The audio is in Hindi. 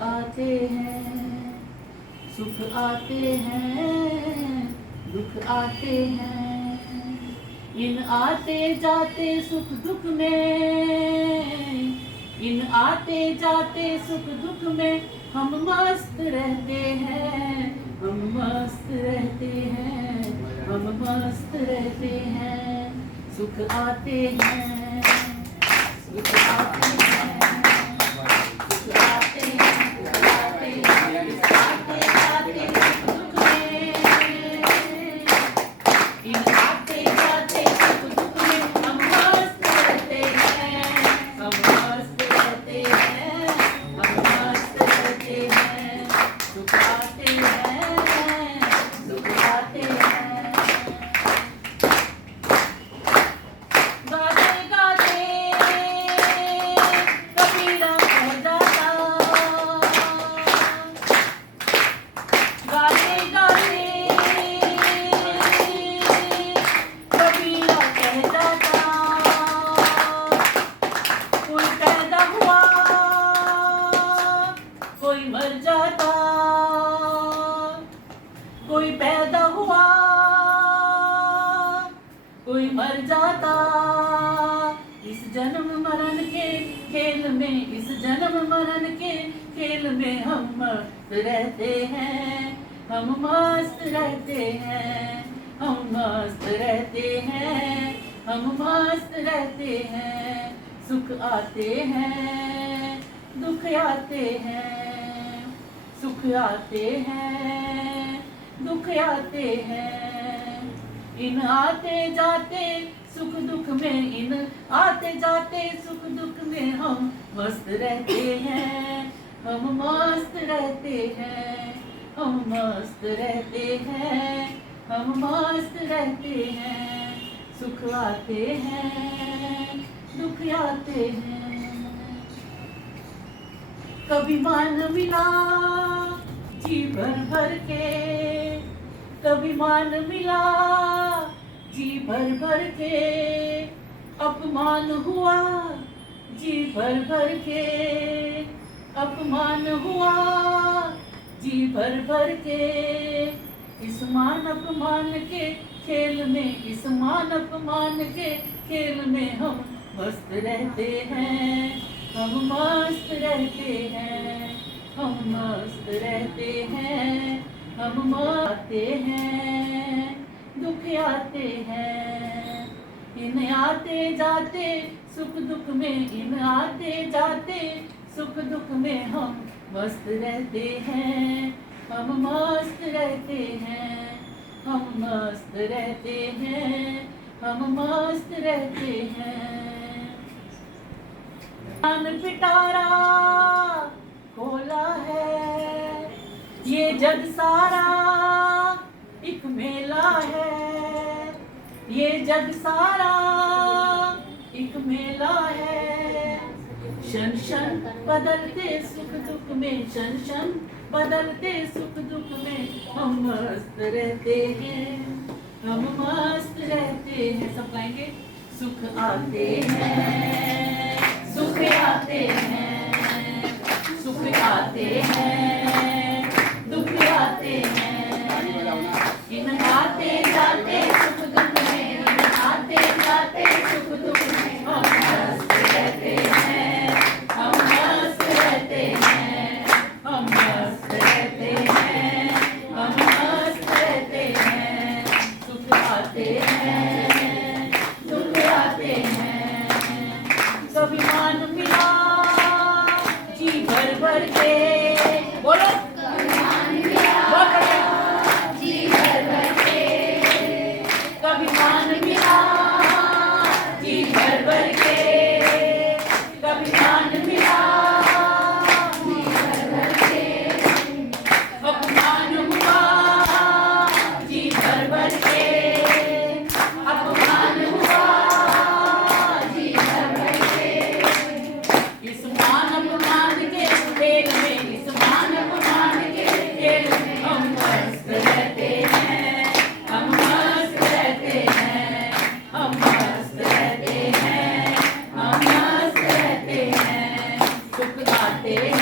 आते हैं, सुख आते हैं, दुख आते हैं। इन आते जाते सुख दुख में, इन आते जाते सुख दुख में हम मस्त रहते हैं, हम मस्त रहते हैं, हम मस्त रहते हैं। सुख आते हैं, सुख आते हैं, सुख आते हैं, सुख आते हैं, आते जाते सुख दुख में। इन आते जाते सुख दुख में हम मस्त रहते हैं, हम मस्त रहते हैं, हम मस्त रहते हैं। सुख आते हैं, सुख आते हैं। गाते गाते कबीरा कह जाता, गाते गाते कबीरा कह जाता। कोई पैदा हुआ कोई मर जाता, कोई पैदा हुआ कोई मर जाता। इस जन्म मरण के खेल में, इस जन्म मरण के खेल में हम मस्त रहते हैं, हम मस्त रहते हैं, हम मस्त रहते हैं, हम मस्त रहते हैं। सुख आते हैं, दुख आते हैं, सुख आते हैं, दुख आते हैं। इन आते जाते सुख दुख में, इन आते जाते सुख दुख में हम मस्त रहते हैं, हम मस्त रहते हैं, हम मस्त रहते हैं, हम मस्त रहते हैं। सुख आते हैं, दुख आते हैं। कभी मान मिला जी भर भर के, कभी मान मिला जी भर भर के। अपमान हुआ जी भर भर के, अपमान हुआ जी भर भर के। इस मान अपमान के खेल में, इस मान अपमान के खेल में हम मस्त रहते हैं, हम मस्त रहते हैं, हम मस्त रहते हैं, हम आते हैं, दुख आते हैं। इन आते जाते सुख दुख में, इन आते जाते सुख दुख में हम मस्त रहते हैं, हम मस्त रहते हैं, हम मस्त रहते हैं, हम मस्त रहते हैं। कान पिटारा खोला है, ये जग सारा एक मेला है, ये जग सारा एक मेला है। क्षण क्षण बदलते सुख दुख में, क्षण क्षण बदलते सुख दुख में हम मस्त रहते हैं, हम मस्त रहते हैं। सब गाएंगे। सुख आते हैं, सुख आते हैं, सुख आते हैं, दुख आते हैं। इन आते जाते सुख दुख में, इन आते जाते सुख दुख में हम मस्त रहते हैं, हम मस्त रहते हैं, हम मस्त रहते हैं, हम मस्त रहते हैं। सुख आते हैं, दुख आते हैं। कभी मान मिला जी भर भर के, बोलो जी भर भर के। कभी मान मिला जी भर भर के, कभी मान मिला जी भर भर के। अपमान हुआ जी भर भर के, अपमान हुआ जी भर भर के। इस मान अपमान के खेल में, इस मान अपमान के खेल में हम मस्त रहते हैं, हम मस्त रहते हैं, हम मस्त रहते हैं, हम मस्त रहते हैं। सुख आते हैं।